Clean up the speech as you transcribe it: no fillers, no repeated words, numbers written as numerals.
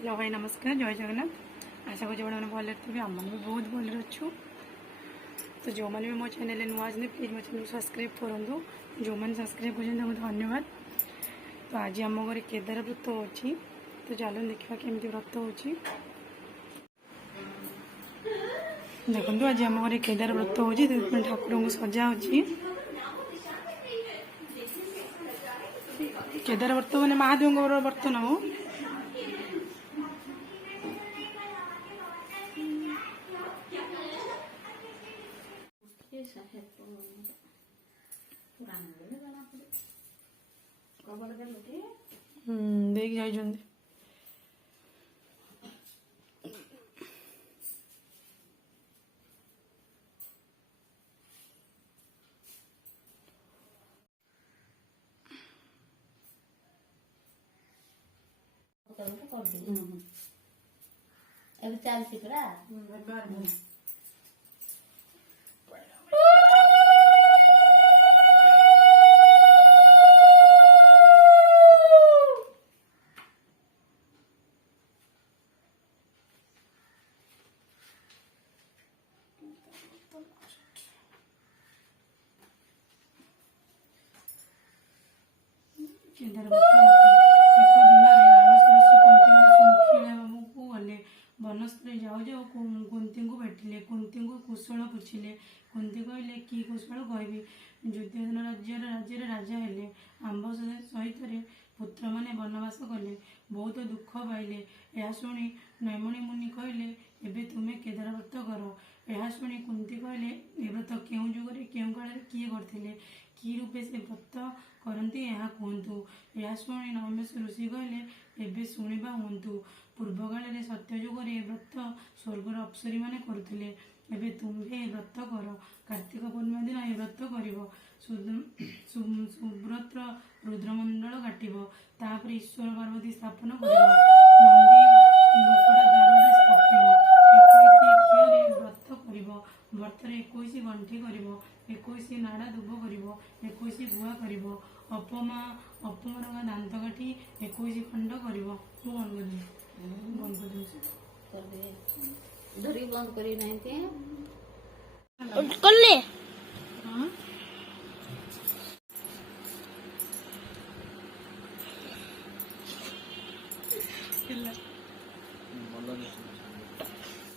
Hello भाई नमस्कार जय जगन्नाथ आशा करूँ जोड़े भले थे आम भी बहुत भले अच्छु तो जो मैंने भी मो चैनल नुआ अच्छे प्लीज मो चैनल सब्सक्राइब करूँ जो मैंने सब्सक्राइब कर धन्यवाद। तो आज आम घर केदार व्रत अच्छी तो चलो देखा केमती व्रत हो देखो आज आम घर केदार व्रत हो ठाकुर को सजा हो केदार व्रत मैंने महादेव व्रत न हो देख जाइए चलती पूरा केदार एक दिन गले बनस्थली जाऊ जाऊ कुंती को भेटिले कुंती को कुशल पूछिले कुंती कहले कि कुशल कहबी दुर्योधन राज्य राजा हेले आंब सहित पुत्र माने वनवास कले बहुत दुख पाइले यह शुणी नैमणि मुनि कहले एबे तुम्हें केदार व्रत कर यह शुणी कुंती कहले ए व्रत क्यों जुगरे क्यों काल किए करथिले कि रूपे से व्रत करती यह कहतु यह शुणी नैमेश ऋषि कहले एबे शुणा हूँ पूर्व काल सत्यजुगर ए व्रत स्वर्गर अप्सरी माने करुले एबे तुम्हें व्रत कर कार्तिक पूर्णिमा दिन ए व्रत कर सुव्रत रुद्रमंडल काटब तापर ईश्वर पार्वती स्थापन कर नंदी लोकटा द्वार स्थापित 21 व्रत कर व्रतर 21 गंठी कर 21 नाड़ा दुब कर 21 गुआ कर अपमा दांत काटी 21 खंड कर बंद धरी बंद करी नहीं कर ले।